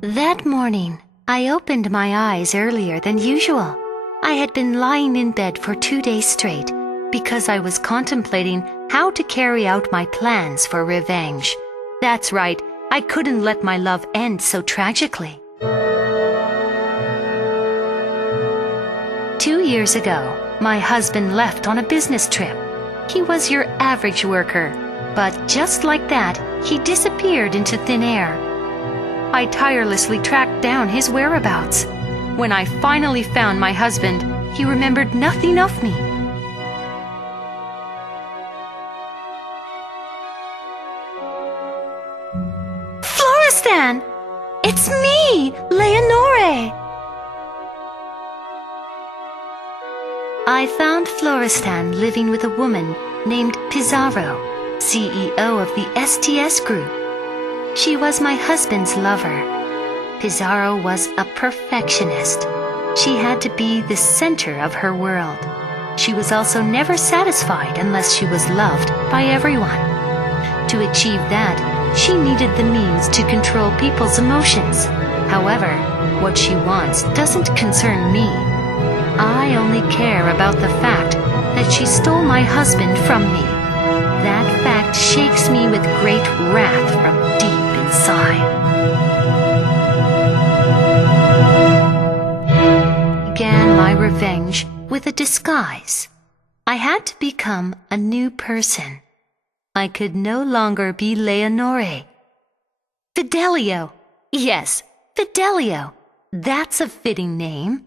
That morning, I opened my eyes earlier than usual. I had been lying in bed for 2 days straight because I was contemplating how to carry out my plans for revenge. That's right, I couldn't let my love end so tragically. 2 years ago, my husband left on a business trip. He was your average worker, but just like that, he disappeared into thin air. I tirelessly tracked down his whereabouts. When I finally found my husband, he remembered nothing of me. Florestan! It's me, Leonore! I found Florestan living with a woman named Pizarro, CEO of the STS group. She was my husband's lover. Pizarro was a perfectionist. She had to be the center of her world. She was also never satisfied unless she was loved by everyone. To achieve that, she needed the means to control people's emotions. However, what she wants doesn't concern me. I only care about the fact that she stole my husband from me. That fact shakes me with great wrath from deep inside. Began my revenge with a disguise. I had to become a new person. I could no longer be Leonore. Fidelio. Yes, Fidelio. That's a fitting name.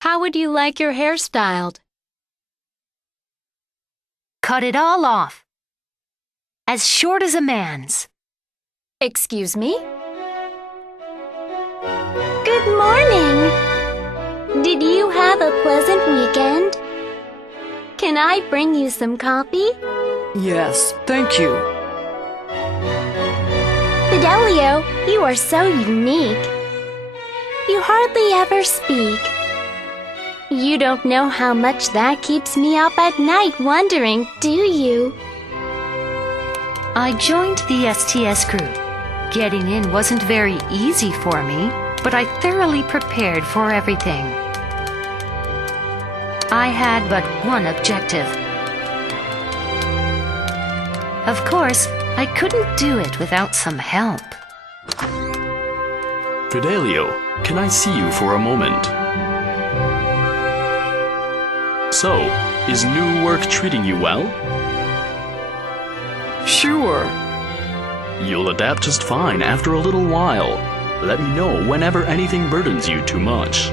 How would you like your hair styled? Cut it all off. As short as a man's. Excuse me? Good morning. Did you have a pleasant weekend? Can I bring you some coffee? Yes, thank you. Fidelio, you are so unique. You hardly ever speak. You don't know how much that keeps me up at night wondering, do you? I joined the STS group. Getting in wasn't very easy for me, but I thoroughly prepared for everything. I had but one objective. Of course, I couldn't do it without some help. Fidelio, can I see you for a moment? So, is new work treating you well? Sure. You'll adapt just fine after a little while. Let me know whenever anything burdens you too much.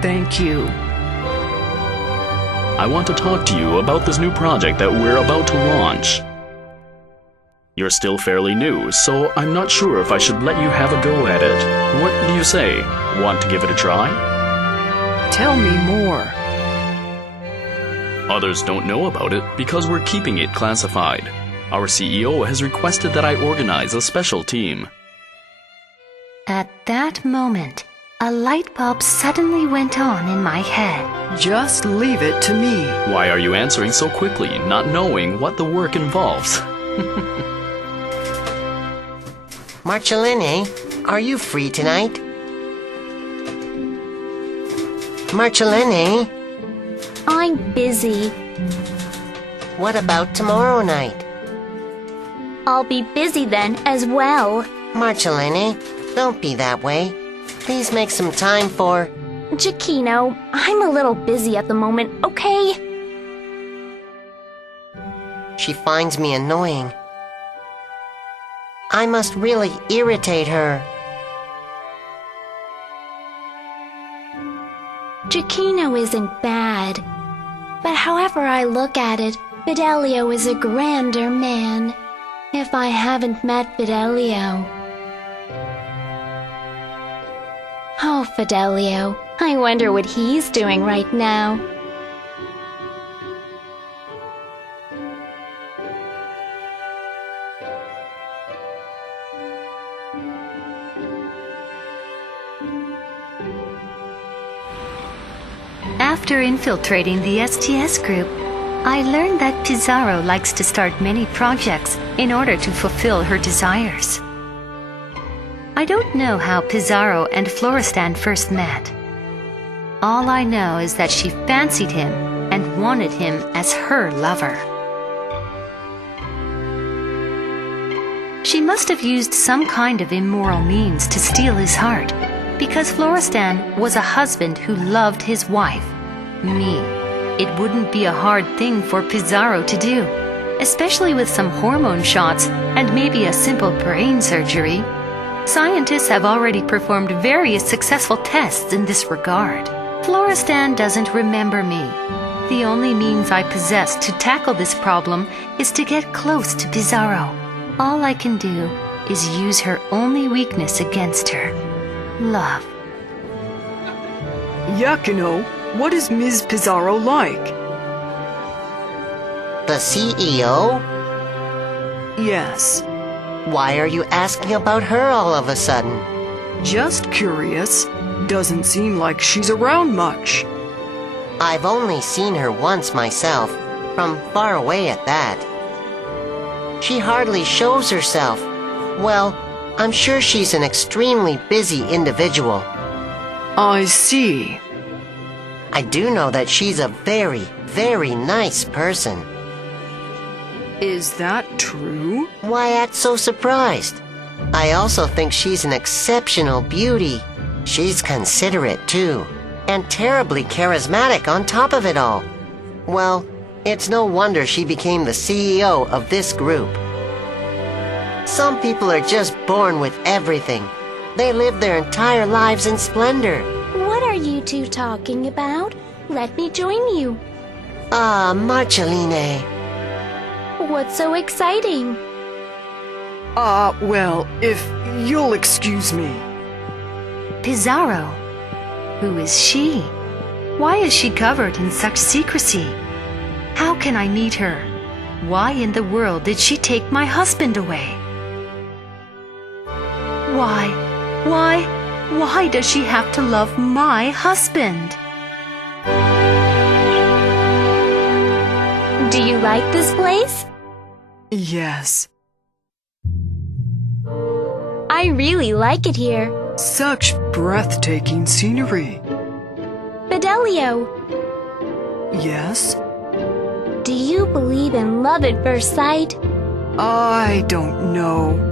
Thank you. I want to talk to you about this new project that we're about to launch. You're still fairly new, so I'm not sure if I should let you have a go at it. What do you say? Want to give it a try? Tell me more. Others don't know about it because we're keeping it classified. Our CEO has requested that I organize a special team. At that moment, a light bulb suddenly went on in my head. Just leave it to me. Why are you answering so quickly, not knowing what the work involves? Marceline, are you free tonight? Marceline? I'm busy. What about tomorrow night? I'll be busy then as well. Marceline, don't be that way. Please make some time for... Giacchino, I'm a little busy at the moment, okay? She finds me annoying. I must really irritate her. Giacchino isn't bad. But however I look at it, Fidelio is a grander man. If I haven't met Fidelio... Oh, Fidelio, I wonder what he's doing right now. After infiltrating the STS group, I learned that Pizarro likes to start many projects in order to fulfill her desires. I don't know how Pizarro and Florestan first met. All I know is that she fancied him and wanted him as her lover. She must have used some kind of immoral means to steal his heart, because Florestan was a husband who loved his wife, me. It wouldn't be a hard thing for Pizarro to do, especially with some hormone shots and maybe a simple brain surgery. Scientists have already performed various successful tests in this regard. Florestan doesn't remember me. The only means I possess to tackle this problem is to get close to Pizarro. All I can do is use her only weakness against her: love. Yakino, what is Ms. Pizarro like? The CEO? Yes, Why are you asking about her all of a sudden? just curious. Doesn't seem like she's around much. I've only seen her once myself, from far away at that. She hardly shows herself. Well, I'm sure she's an extremely busy individual. I see. I do know that she's a very, very nice person. Is that true? Why act so surprised? I also think she's an exceptional beauty. She's considerate, too, and terribly charismatic on top of it all. Well, it's no wonder she became the CEO of this group. Some people are just born with everything. They live their entire lives in splendor. What are you two talking about? Let me join you. Ah, Marceline. What's so exciting? Well, if you'll excuse me. Pizarro? Who is she? Why is she covered in such secrecy? How can I meet her? Why in the world did she take my husband away? Why does she have to love my husband? Do you like this place? Yes, I really like it here. such breathtaking scenery. Fidelio, Yes? do you believe in love at first sight? I don't know.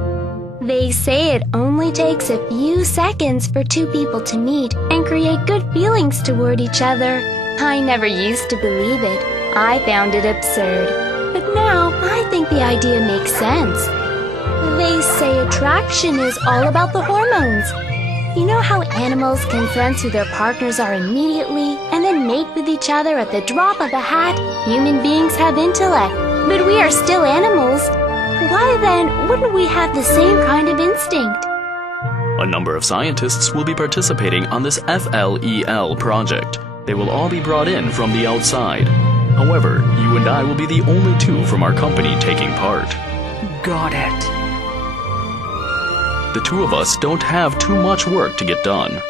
They say it only takes a few seconds for two people to meet and create good feelings toward each other. I never used to believe it. I found it absurd. But now I think the idea makes sense. They say attraction is all about the hormones. You know how animals can sense who their partners are immediately and then mate with each other at the drop of a hat? Human beings have intellect, but we are still animals. Why then wouldn't we have the same kind of instinct? A number of scientists will be participating on this FLEL project. They will all be brought in from the outside. However, you and I will be the only two from our company taking part. Got it. The two of us don't have too much work to get done.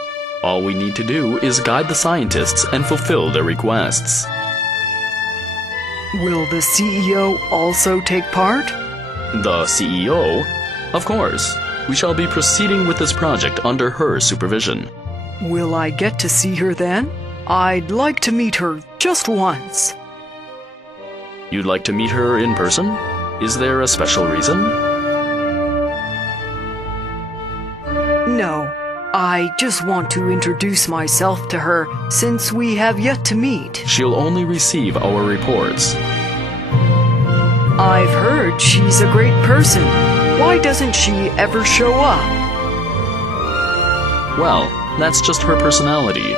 All we need to do is guide the scientists and fulfill their requests. Will the CEO also take part? The CEO? Of course. We shall be proceeding with this project under her supervision. Will I get to see her then? I'd like to meet her just once. You'd like to meet her in person? Is there a special reason? No, I just want to introduce myself to her since we have yet to meet. She'll only receive our reports. I've heard she's a great person. Why doesn't she ever show up? Well, that's just her personality.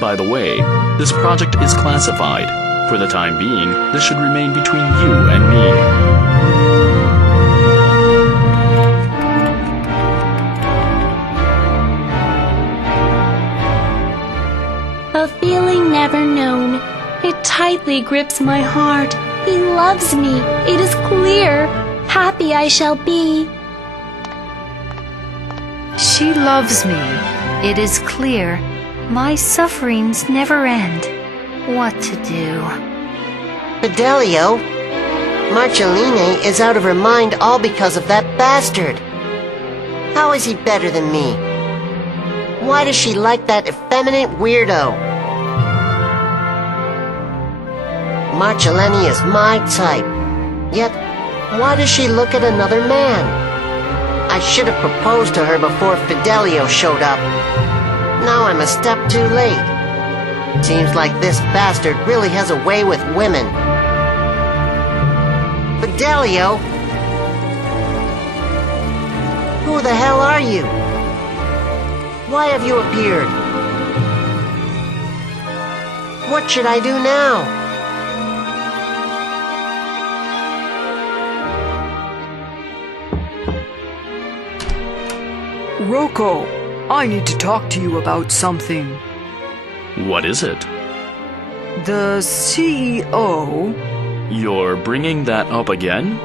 By the way, this project is classified. For the time being, this should remain between you and me. A feeling never known. It tightly grips my heart. He loves me. It is clear. Happy I shall be. She loves me. It is clear. My sufferings never end. What to do? Fidelio, Marceline is out of her mind all because of that bastard. How is he better than me? Why does she like that effeminate weirdo? Marceline is my type. Yet, why does she look at another man? I should have proposed to her before Fidelio showed up. Now I'm a step too late. Seems like this bastard really has a way with women. Fidelio? Who the hell are you? Why have you appeared? What should I do now? Rocco, I need to talk to you about something. What is it? The CEO... You're bringing that up again?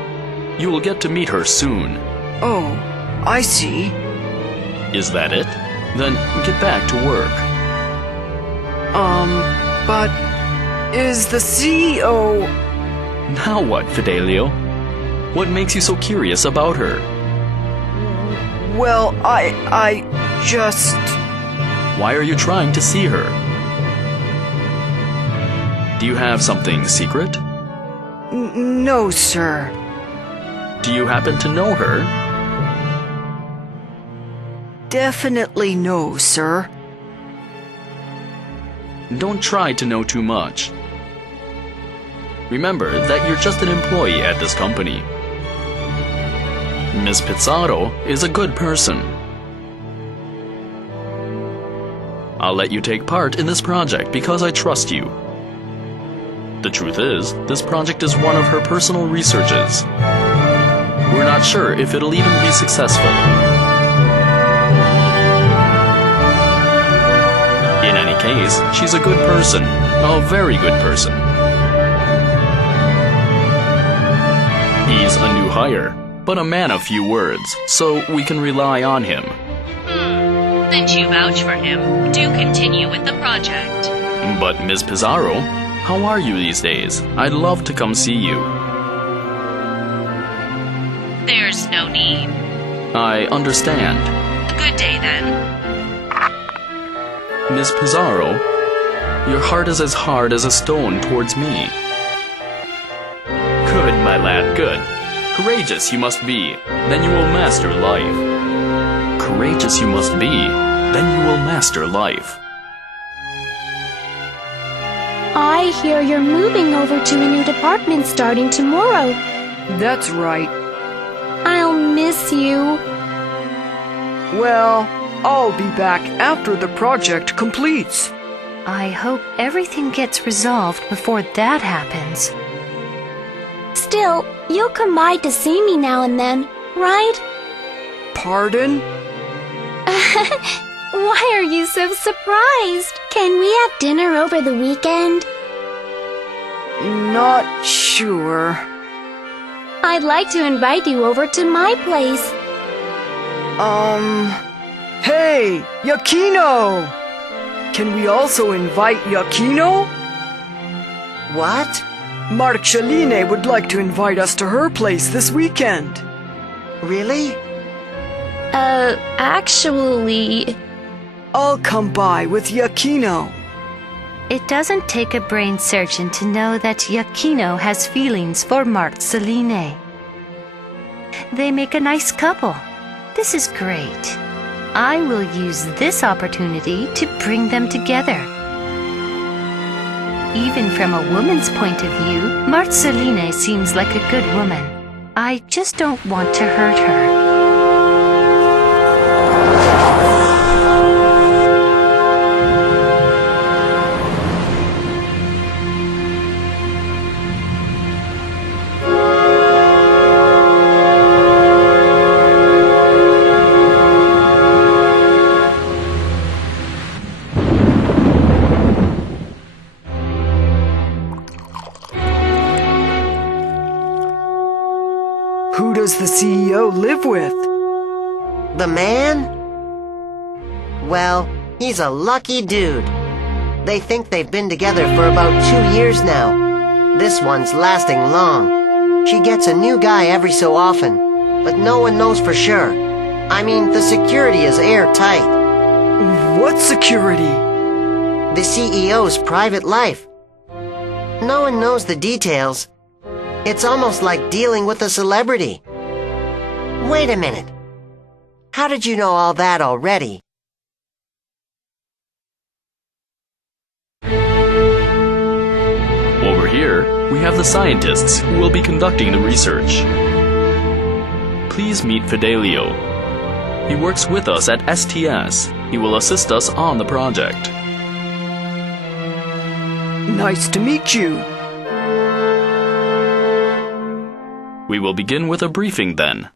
You will get to meet her soon. Oh, I see. Is that it? Then get back to work. But is the CEO... Now what, Fidelio? What makes you so curious about her? Well, I just... Why are you trying to see her? Do you have something secret? No, sir. Do you happen to know her? Definitely no, sir. Don't try to know too much. Remember that you're just an employee at this company. Miss Pizarro is a good person. I'll let you take part in this project because I trust you. The truth is, this project is one of her personal researches. We're not sure if it'll even be successful. In any case, she's a good person, a very good person. He's a new hire, but a man of few words, so we can rely on him. Since you vouch for him, do continue with the project. But Ms. Pizarro, how are you these days? I'd love to come see you. There's no need. I understand. Good day, then. Ms. Pizarro, your heart is as hard as a stone towards me. Good, my lad, good. Courageous you must be, then you will master life. Courageous you must be, then you will master life. I hear you're moving over to a new department starting tomorrow. That's right. I'll miss you. Well, I'll be back after the project completes. I hope everything gets resolved before that happens. Still, you'll come by to see me now and then, right? Pardon? Why are you so surprised? Can we have dinner over the weekend? Not sure. I'd like to invite you over to my place. Hey, Yakino! Can we also invite Yakino? What? Marceline would like to invite us to her place this weekend. Really? Actually... I'll come by with Yakino. It doesn't take a brain surgeon to know that Yakino has feelings for Marceline. They make a nice couple. This is great. I will use this opportunity to bring them together. Even from a woman's point of view, Marceline seems like a good woman. I just don't want to hurt her. Who does the CEO live with? The man? Well, he's a lucky dude. They think they've been together for about 2 years now. This one's lasting long. She gets a new guy every so often, but no one knows for sure. I mean, the security is airtight. What security? The CEO's private life. No one knows the details. It's almost like dealing with a celebrity. Wait a minute. How did you know all that already? Over here, we have the scientists who will be conducting the research. Please meet Fidelio. He works with us at STS. He will assist us on the project. Nice to meet you. We will begin with a briefing then.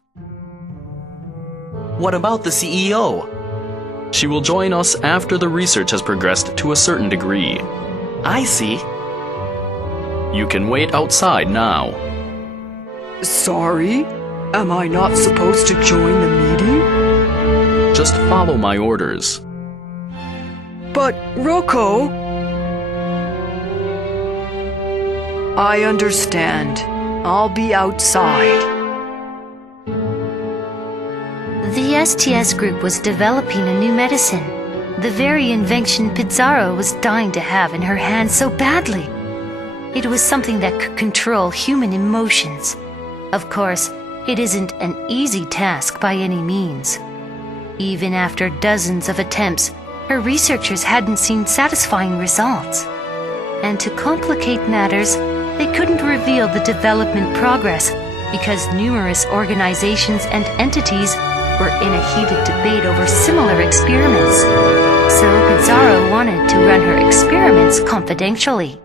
What about the CEO? She will join us after the research has progressed to a certain degree. I see. You can wait outside now. Sorry? Am I not supposed to join the meeting? Just follow my orders. But, Rocco... I understand. I'll be outside. The STS group was developing a new medicine. The very invention Pizarro was dying to have in her hands so badly. It was something that could control human emotions. Of course, it isn't an easy task by any means. Even after dozens of attempts, her researchers hadn't seen satisfying results. And to complicate matters, they couldn't reveal the development progress because numerous organizations and entities were in a heated debate over similar experiments. So Pizarro wanted to run her experiments confidentially.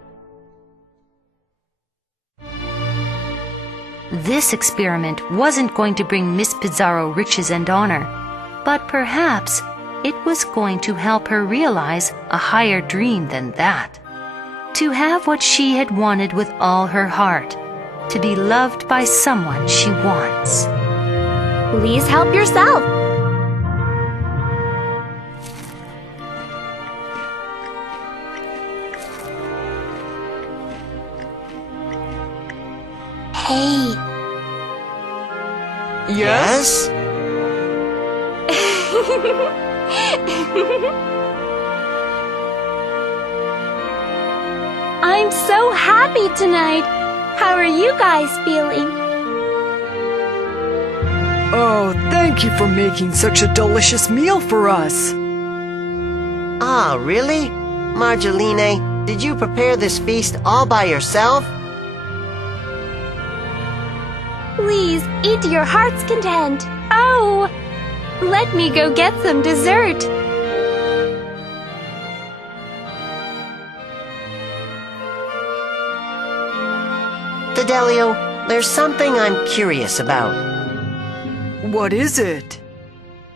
This experiment wasn't going to bring Miss Pizarro riches and honor, but perhaps it was going to help her realize a higher dream than that. To have what she had wanted with all her heart, to be loved by someone she wants. Please help yourself. Hey. Yes? I'm so happy tonight. How are you guys feeling? Oh, thank you for making such a delicious meal for us. Ah, really? Marjoline, did you prepare this feast all by yourself? Please, eat to your heart's content. Oh! Let me go get some dessert. Fidelio, there's something I'm curious about. What is it?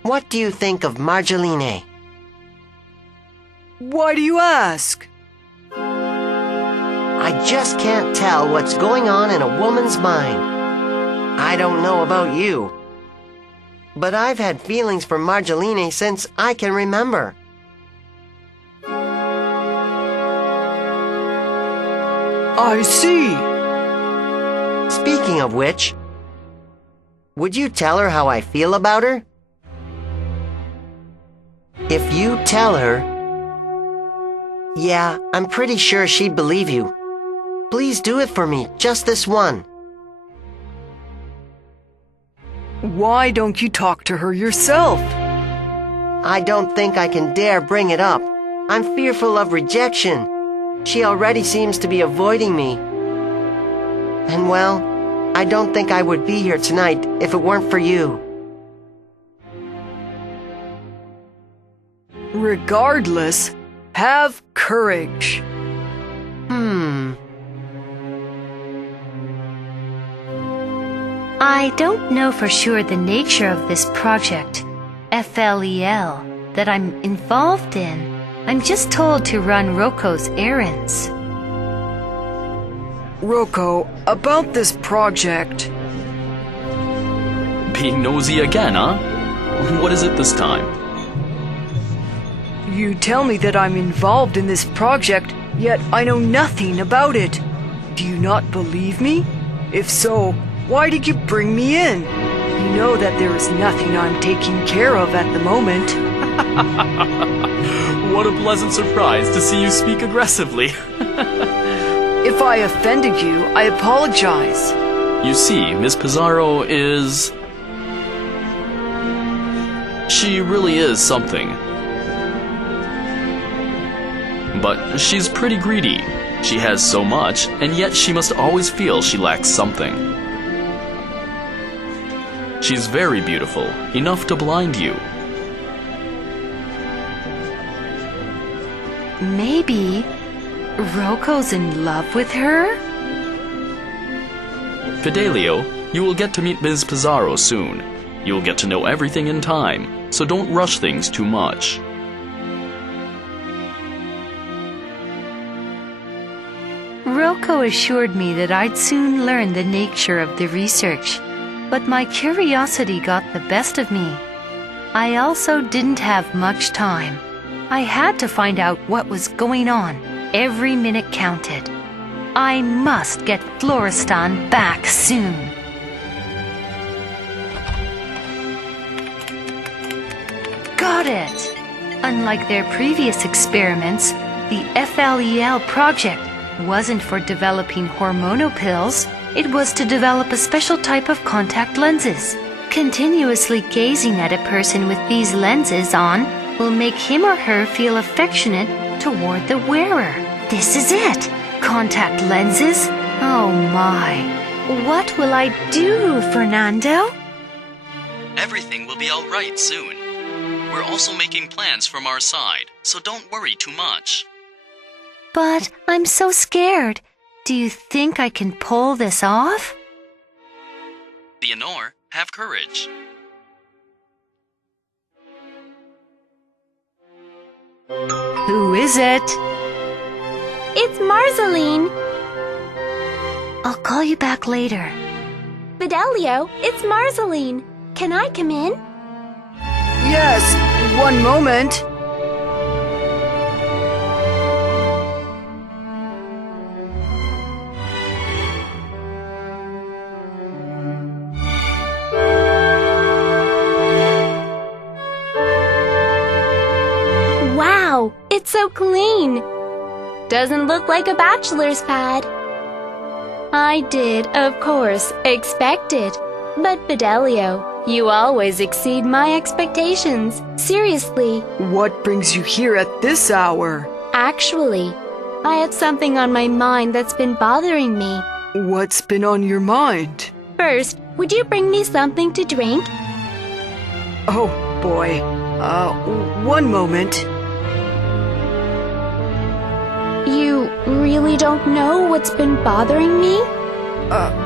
What do you think of Marjoline? Why do you ask? I just can't tell what's going on in a woman's mind. I don't know about you, but I've had feelings for Marjoline since I can remember. I see. Speaking of which, would you tell her how I feel about her? If you tell her, yeah, I'm pretty sure she'd believe you. Please do it for me, just this one. Why don't you talk to her yourself? I don't think I can dare bring it up. I'm fearful of rejection. She already seems to be avoiding me. And well, I don't think I would be here tonight if it weren't for you. Regardless, have courage. I don't know for sure the nature of this project, FLEL, that I'm involved in. I'm just told to run Rocco's errands. Rocco, about this project. Being nosy again, huh? What is it this time? You tell me that I'm involved in this project, yet I know nothing about it. Do you not believe me? If so, why did you bring me in? You know that there is nothing I'm taking care of at the moment. What a pleasant surprise to see you speak aggressively. If I offended you, I apologize. You see, Miss Pizarro is... She really is something. But she's pretty greedy. She has so much, and yet she must always feel she lacks something. She's very beautiful, enough to blind you. Maybe Roko's in love with her? Fidelio, you will get to meet Ms. Pizarro soon. You'll get to know everything in time, so don't rush things too much. Roko assured me that I'd soon learn the nature of the research, but my curiosity got the best of me. I also didn't have much time. I had to find out what was going on. Every minute counted. I must get Florestan back soon. Got it! Unlike their previous experiments, the FLEL project wasn't for developing hormonal pills. It was to develop a special type of contact lenses. Continuously gazing at a person with these lenses on will make him or her feel affectionate toward the wearer. This is it! Contact lenses? Oh my! What will I do, Fernando? Everything will be all right soon. We're also making plans from our side, so don't worry too much. But I'm so scared. Do you think I can pull this off? Leonore, have courage. Who is it? It's Marceline. I'll call you back later. Fidelio, it's Marceline. Can I come in? Yes, one moment. Wow, it's so clean. Doesn't look like a bachelor's pad. I did, of course, expect it. But Fidelio, you always exceed my expectations. Seriously. What brings you here at this hour? Actually, I have something on my mind that's been bothering me. What's been on your mind? First, would you bring me something to drink? Oh, boy. One moment. You really don't know what's been bothering me?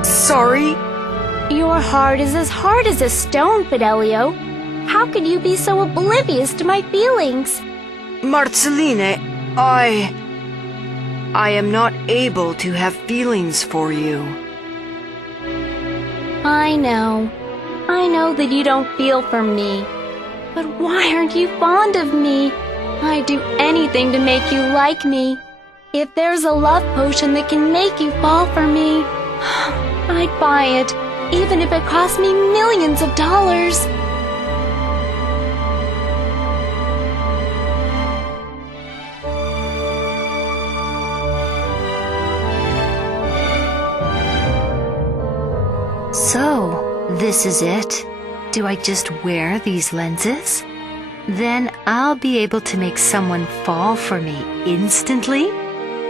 Sorry? Your heart is as hard as a stone, Fidelio. How could you be so oblivious to my feelings? Marceline, I am not able to have feelings for you. I know that you don't feel for me. But why aren't you fond of me? I'd do anything to make you like me. If there's a love potion that can make you fall for me, I'd buy it, even if it cost me millions of dollars. So, this is it. Do I just wear these lenses? Then I'll be able to make someone fall for me instantly?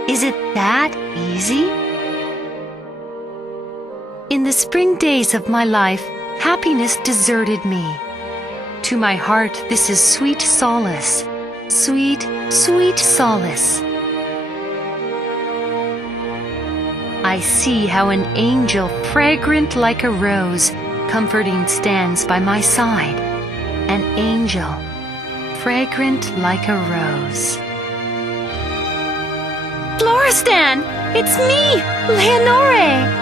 Is it that easy? In the spring days of my life, happiness deserted me. To my heart, this is sweet solace. Sweet, sweet solace. I see how an angel, fragrant like a rose, comforting stands by my side. An angel, fragrant like a rose. Florestan! It's me, Leonore!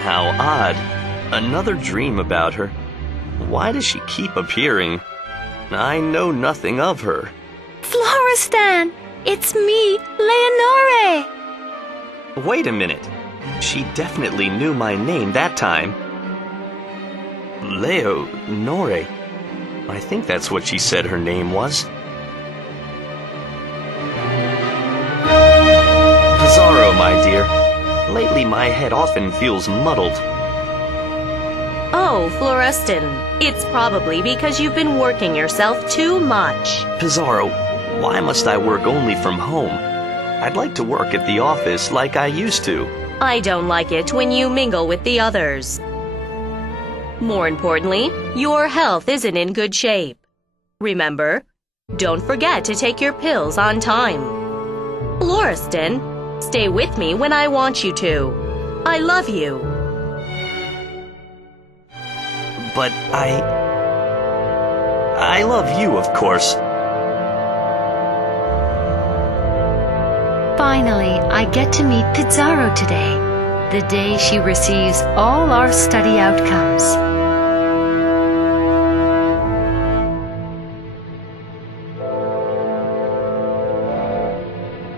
How odd. Another dream about her. Why does she keep appearing? I know nothing of her. Florestan! It's me, Leonore! Wait a minute. She definitely knew my name that time. Leonore. I think that's what she said her name was. Pizarro, my dear. Lately my head often feels muddled. Oh, Florestan, it's probably because you've been working yourself too much. Pizarro, why must I work only from home? I'd like to work at the office like I used to. I don't like it when you mingle with the others. More importantly, your health isn't in good shape. Remember, don't forget to take your pills on time. Florestan, stay with me when I want you to. I love you. But I love you, of course. Finally, I get to meet Pizarro today, the day she receives all our study outcomes.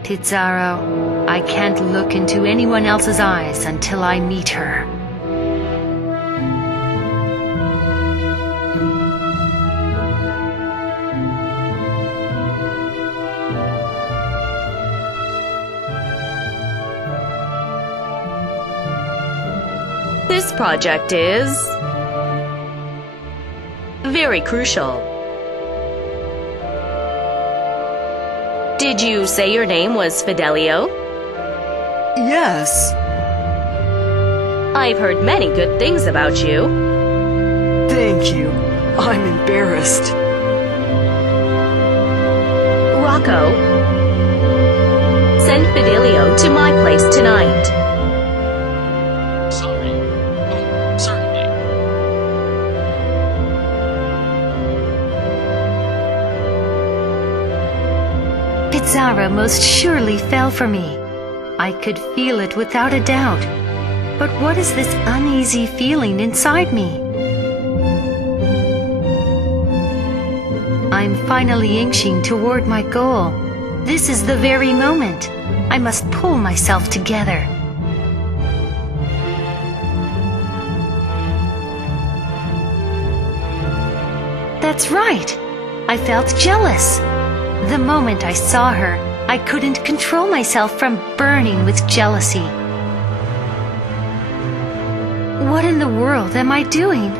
Pizarro, I can't look into anyone else's eyes until I meet her. This project is very crucial. Did you say your name was Fidelio? Yes. I've heard many good things about you. Thank you. I'm embarrassed. Rocco, send Fidelio to my place tonight. Sorry. Oh, certainly. Pizarro most surely fell for me. I could feel it without a doubt. But what is this uneasy feeling inside me? I'm finally inching toward my goal. This is the very moment. I must pull myself together. That's right. I felt jealous. The moment I saw her, I couldn't control myself from burning with jealousy. What in the world am I doing?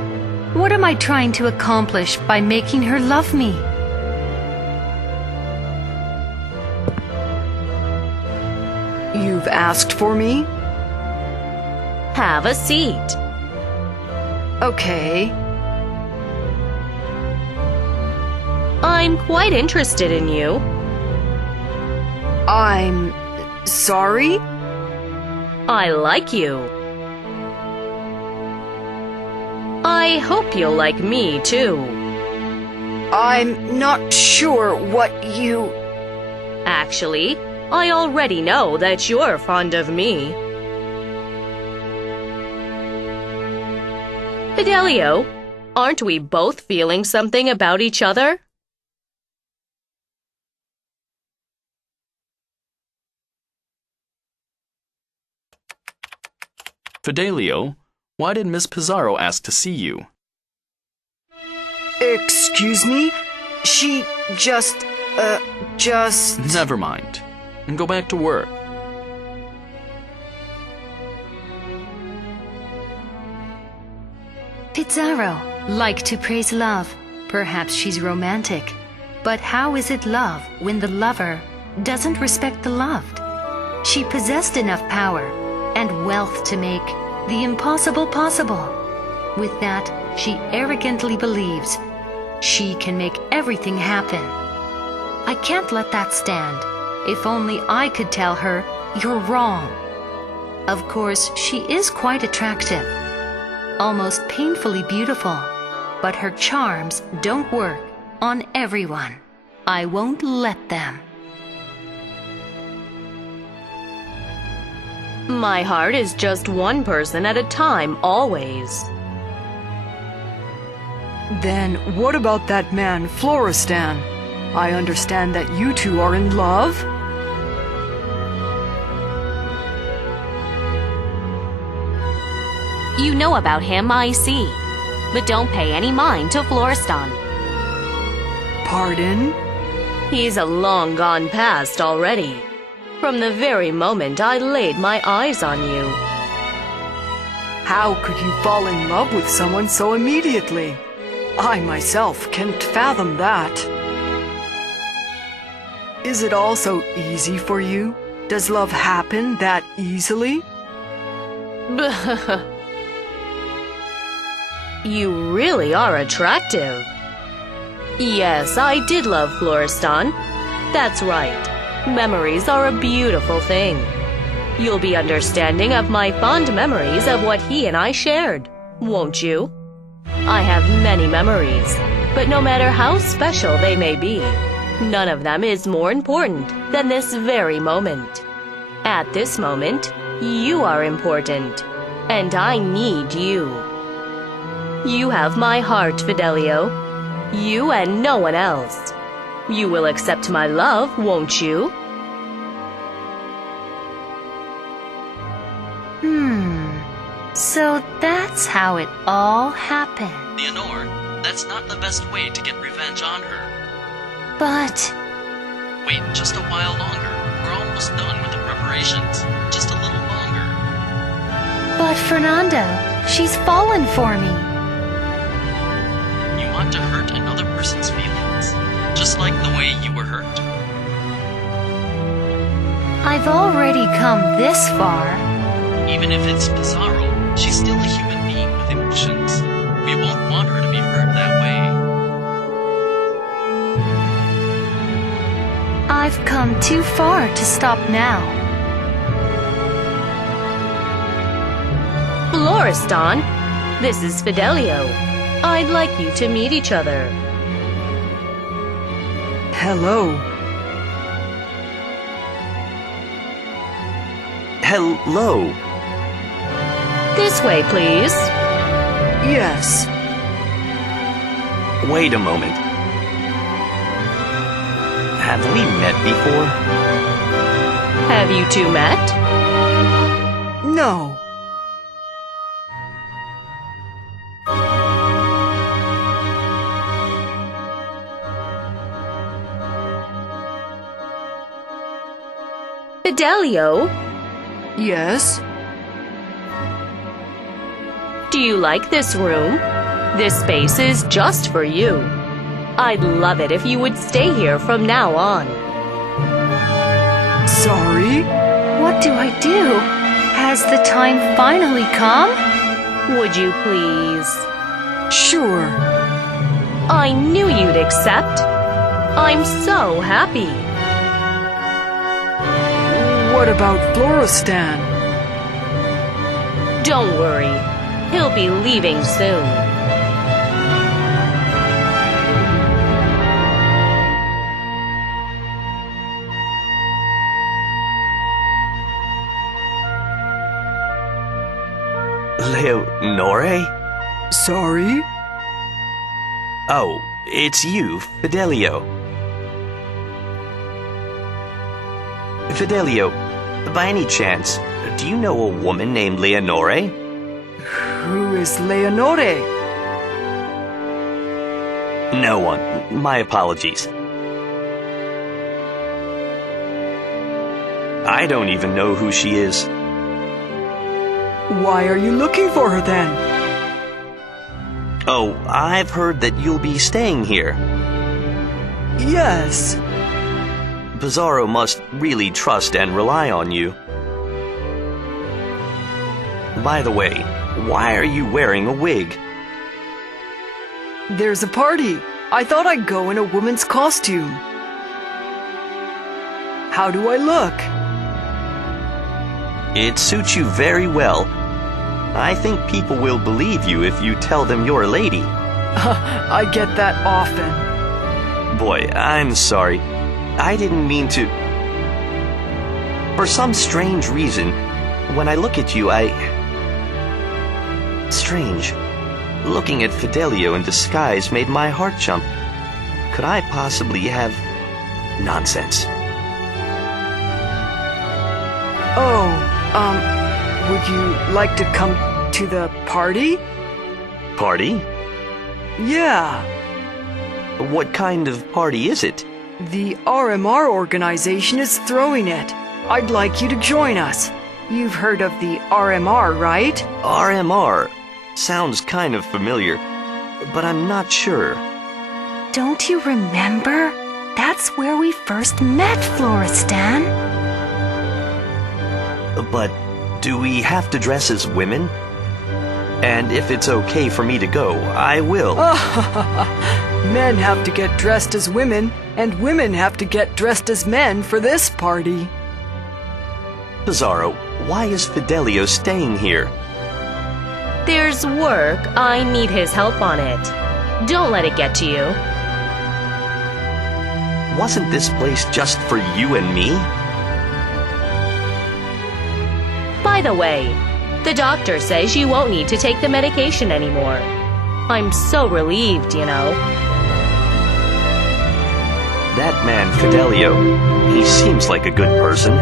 What am I trying to accomplish by making her love me? You've asked for me? Have a seat. Okay. I'm quite interested in you. I'm sorry? I like you. I hope you'll like me too. I'm not sure what you... Actually, I already know that you're fond of me. Fidelio, aren't we both feeling something about each other? Fidelio, why did Miss Pizarro ask to see you? Excuse me? She just... Never mind. And go back to work. Pizarro, like to praise love. Perhaps she's romantic. But how is it love when the lover doesn't respect the loved? She possessed enough power and wealth to make the impossible possible. With that, she arrogantly believes she can make everything happen. I can't let that stand. If only I could tell her, you're wrong. Of course, she is quite attractive, almost painfully beautiful, but her charms don't work on everyone. I won't let them. My heart is just one person at a time, always. Then what about that man, Florestan? I understand that you two are in love? You know about him, I see. But don't pay any mind to Florestan. Pardon? He's a long gone past already. From the very moment I laid my eyes on you. How could you fall in love with someone so immediately? I myself can't fathom that. Is it all so easy for you? Does love happen that easily? You really are attractive. Yes, I did love Florestan. That's right. Memories are a beautiful thing. You'll be understanding of my fond memories of what he and I shared, won't you? I have many memories, but no matter how special they may be, none of them is more important than this very moment. At this moment, you are important, and I need you. You have my heart, Fidelio. You and no one else. You will accept my love, won't you? So that's how it all happened. Leonore, that's not the best way to get revenge on her. But... Wait just a while longer. We're almost done with the preparations. Just a little longer. But Fernando, she's fallen for me. You want to hurt another person's feelings, just like the way you were hurt. I've already come this far. Even if it's Pizarro, she's still a human being with emotions. We won't want her to be hurt that way. I've come too far to stop now. Florestan, this is Fidelio. I'd like you to meet each other. Hello. Hello. This way, please. Yes. Wait a moment. Have we met before? Have you two met? No. Fidelio, Yes? do you like this room? This space is just for you. I'd love it if you would stay here from now on. Sorry? What do I do? Has the time finally come? Would you please? Sure. I knew you'd accept. I'm so happy. What about Florestan? Don't worry. He'll be leaving soon. Leonore? Sorry? Oh, it's you, Fidelio. Fidelio, by any chance, do you know a woman named Leonore? Who is Leonore? No one. My apologies. I don't even know who she is. Why are you looking for her then? Oh, I've heard that you'll be staying here. Yes. Pizarro must really trust and rely on you. By the way, why are you wearing a wig? There's a party. I thought I'd go in a woman's costume. How do I look? It suits you very well. I think people will believe you if you tell them you're a lady. I get that often. Boy, I'm sorry. I didn't mean to... For some strange reason, when I look at you, Strange. Looking at Fidelio in disguise made my heart jump. Could I possibly have... Nonsense. Oh, would you like to come To the party? Party? Yeah. What kind of party is it? The RMR organization is throwing it. I'd like you to join us. You've heard of the RMR, right? RMR. Sounds kind of familiar, but I'm not sure. Don't you remember? That's where we first met, Florestan. But do we have to dress as women? And if it's okay for me to go, I will. Men have to get dressed as women, and women have to get dressed as men for this party. Pizarro, why is Fidelio staying here? There's work. I need his help on it. Don't let it get to you. Wasn't this place just for you and me? By the way, the doctor says you won't need to take the medication anymore. I'm so relieved, you know. That man, Fidelio, he seems like a good person.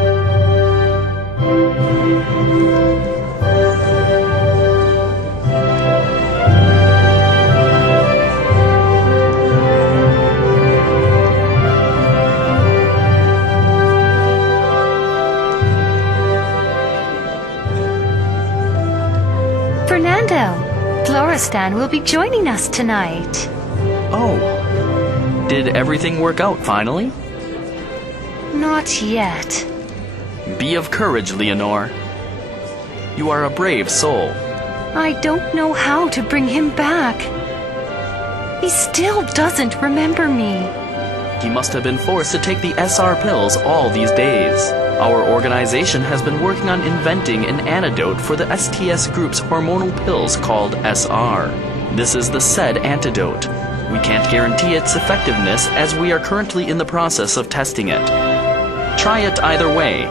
Fernando, Florestan will be joining us tonight. Oh. Did everything work out finally? Not yet. Be of courage, Leonore. You are a brave soul. I don't know how to bring him back. He still doesn't remember me. He must have been forced to take the SR pills all these days. Our organization has been working on inventing an antidote for the STS group's hormonal pills called SR. This is the said antidote. We can't guarantee its effectiveness as we are currently in the process of testing it. Try it either way.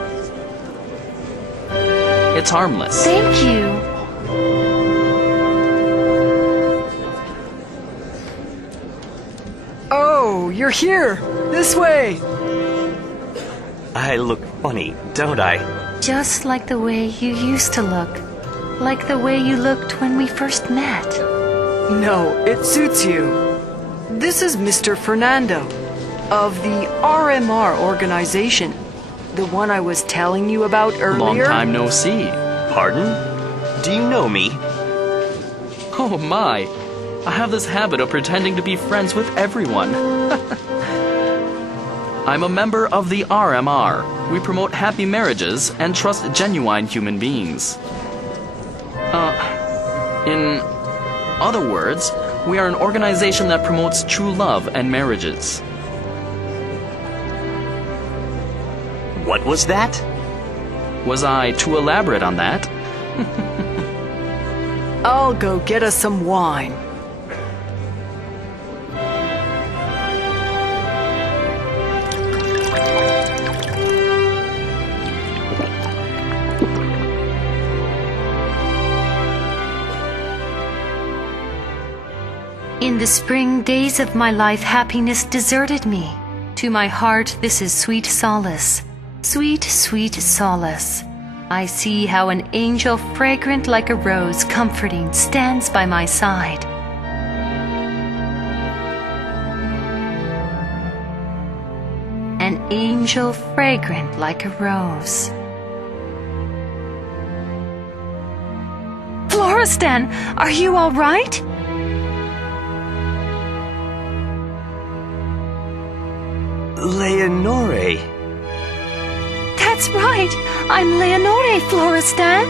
It's harmless. Thank you. Oh, you're here! This way! I look funny, don't I? Just like the way you used to look. Like the way you looked when we first met. No, it suits you. This is Mr. Fernando, of the RMR organization. The one I was telling you about earlier. Long time no see. Pardon? Do you know me? Oh my. I have this habit of pretending to be friends with everyone. I'm a member of the RMR. We promote happy marriages and trust genuine human beings. In other words, we are an organization that promotes true love and marriages. What was that? Was I too elaborate on that? I'll go get us some wine. In the spring days of my life, happiness deserted me. To my heart, this is sweet solace. Sweet, sweet solace. I see how an angel fragrant like a rose, comforting, stands by my side. An angel fragrant like a rose. Florestan, are you all right? Leonore. That's right. I'm Leonore, Florestan.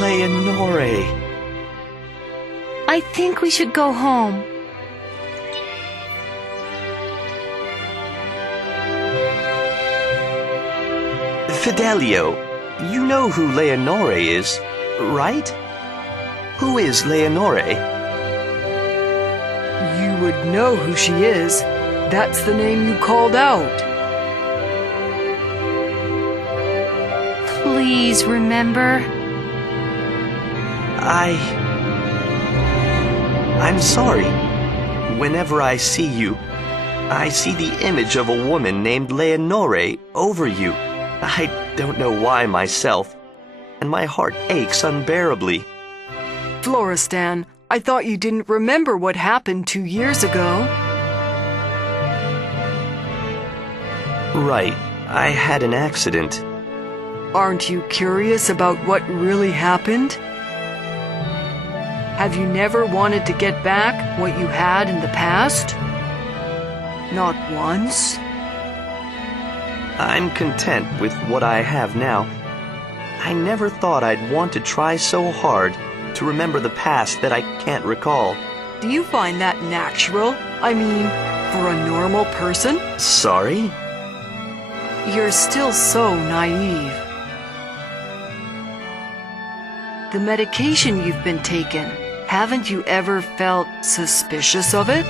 Leonore. I think we should go home. Fidelio, you know who Leonore is, right? Who is Leonore? You would know who she is. That's the name you called out. Please remember. I'm sorry. Whenever I see you, I see the image of a woman named Leonore over you. I don't know why myself, and my heart aches unbearably. Florestan, I thought you didn't remember what happened 2 years ago. Right, I had an accident. Aren't you curious about what really happened? Have you never wanted to get back what you had in the past? Not once? I'm content with what I have now. I never thought I'd want to try so hard to remember the past that I can't recall. Do you find that natural? I mean, for a normal person? Sorry? You're still so naive. The medication you've been taking, haven't you ever felt suspicious of it?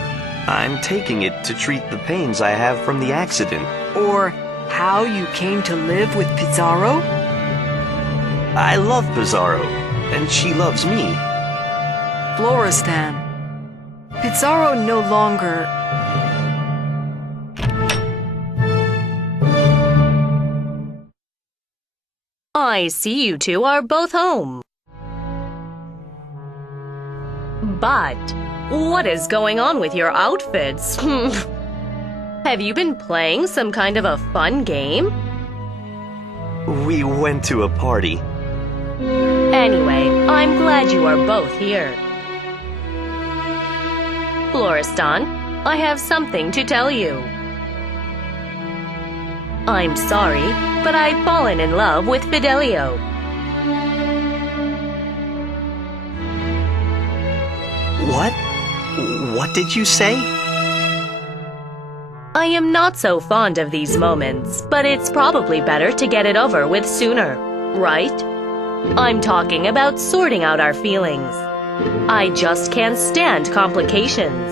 I'm taking it to treat the pains I have from the accident. Or how you came to live with Pizarro? I love Pizarro, and she loves me. Florestan, Pizarro no longer... I see you two are both home. But what is going on with your outfits? Have you been playing some kind of a fun game? We went to a party. Anyway, I'm glad you are both here. Florestan, I have something to tell you. I'm sorry, but I've fallen in love with Fidelio. What? What did you say? I am not so fond of these moments, but it's probably better to get it over with sooner, right? I'm talking about sorting out our feelings. I just can't stand complications.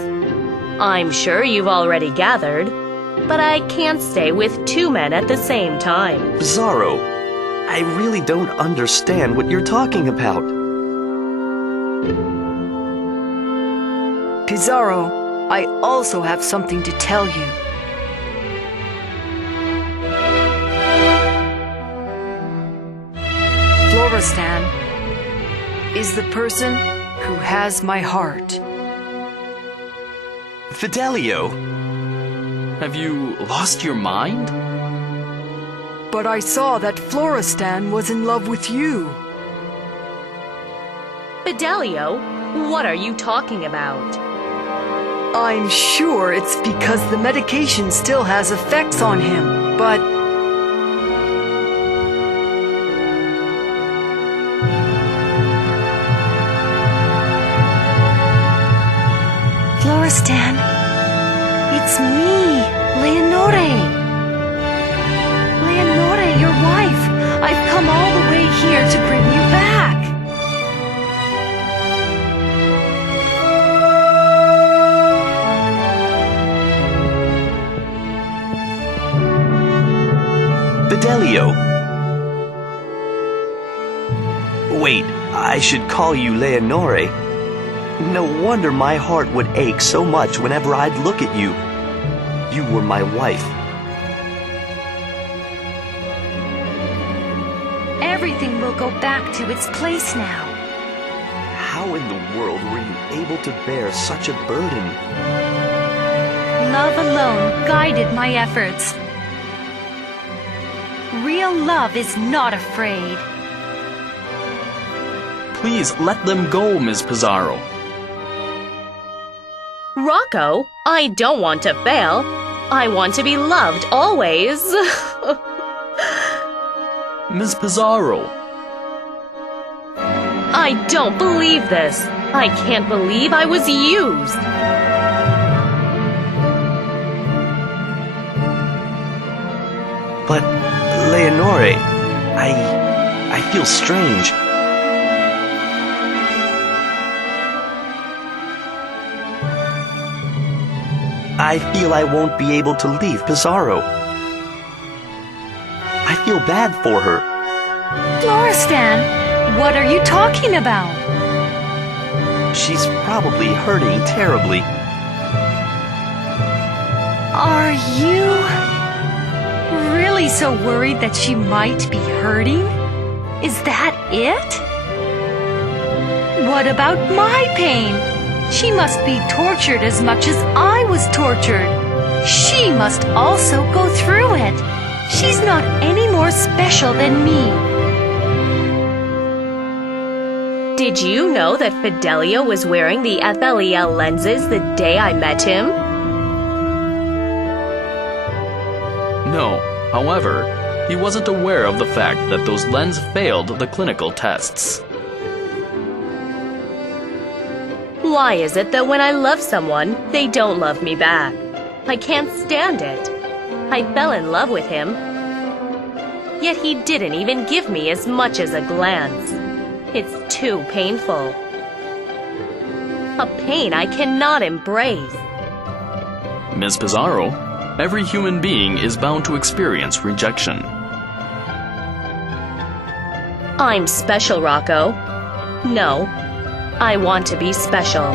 I'm sure you've already gathered, but I can't stay with two men at the same time. Pizarro, I really don't understand what you're talking about. Pizarro, I also have something to tell you. Florestan is the person who has my heart. Fidelio! Have you lost your mind? But I saw that Florestan was in love with you. Fidelio, what are you talking about? I'm sure it's because the medication still has effects on him, but... Florestan, it's me, Leonore. Leonore, your wife. I've come all the way here to bring you back. Fidelio! Wait, I should call you Leonore. No wonder my heart would ache so much whenever I'd look at you. You were my wife. Everything will go back to its place now. How in the world were you able to bear such a burden? Love alone guided my efforts. Real love is not afraid. Please let them go, Ms. Pizarro. Rocco, I don't want to fail. I want to be loved always. Ms. Pizarro. I don't believe this. I can't believe I was used. But, Leonore, I feel strange. I feel I won't be able to leave Pizarro. I feel bad for her. Florestan, what are you talking about? She's probably hurting terribly. Are you really so worried that she might be hurting? Is that it? what about my pain? She must be tortured as much as I was tortured. She must also go through it. She's not any more special than me. Did you know that Fidelio was wearing the FLEL lenses the day I met him? No, however, he wasn't aware of the fact that those lenses failed the clinical tests. Why is it that when I love someone, they don't love me back? I can't stand it. I fell in love with him, yet he didn't even give me as much as a glance. It's too painful. A pain I cannot embrace. Ms. Pizarro, every human being is bound to experience rejection. I'm special, Rocco. No, I want to be special.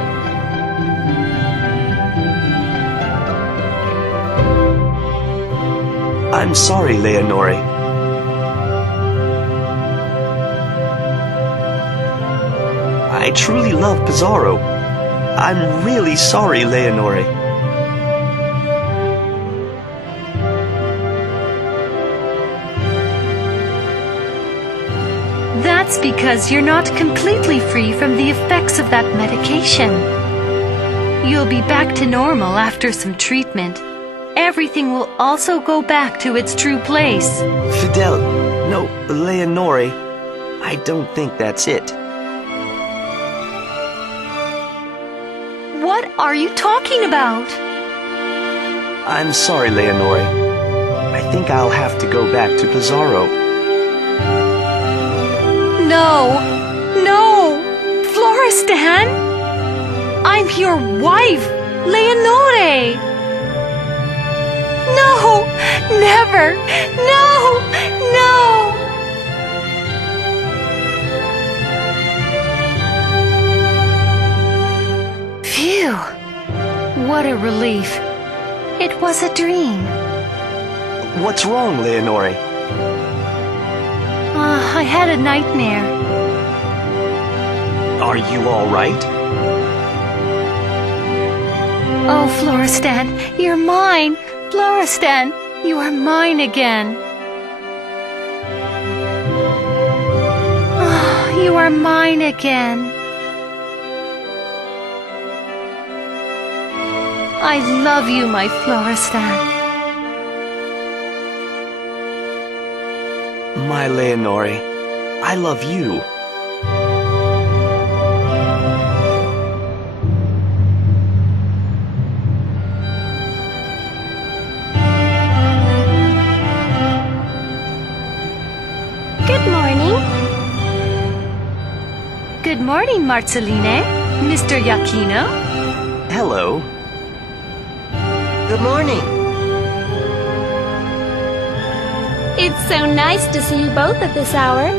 I'm sorry, Leonore. I truly love Pizarro. I'm really sorry, Leonore. That's because you're not completely free from the effects of that medication. You'll be back to normal after some treatment. Everything will also go back to its true place. Fidel, no, Leonore, I don't think that's it. What are you talking about? I'm sorry, Leonore. I think I'll have to go back to Pizarro. No! No! Florestan! I'm your wife, Leonore! No! Never! No! No! Phew! What a relief. It was a dream. What's wrong, Leonore? I had a nightmare. Are you all right? Oh, Florestan, you're mine. Florestan, you are mine again. Oh, you are mine again. I love you, my Florestan. My Leonore, I love you. Good morning. Good morning, Marceline. Mr. Giacchino. Hello. Good morning. It's so nice to see you both at this hour.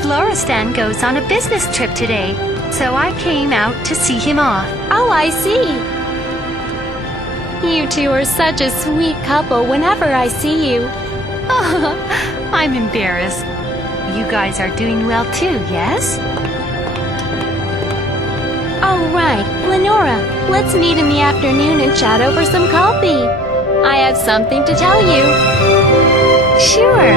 Florestan goes on a business trip today, so I came out to see him off. Oh, I see. You two are such a sweet couple whenever I see you. Oh, I'm embarrassed. You guys are doing well too, yes? Oh, right. Lenora, let's meet in the afternoon and chat over some coffee. I have something to tell you. Sure.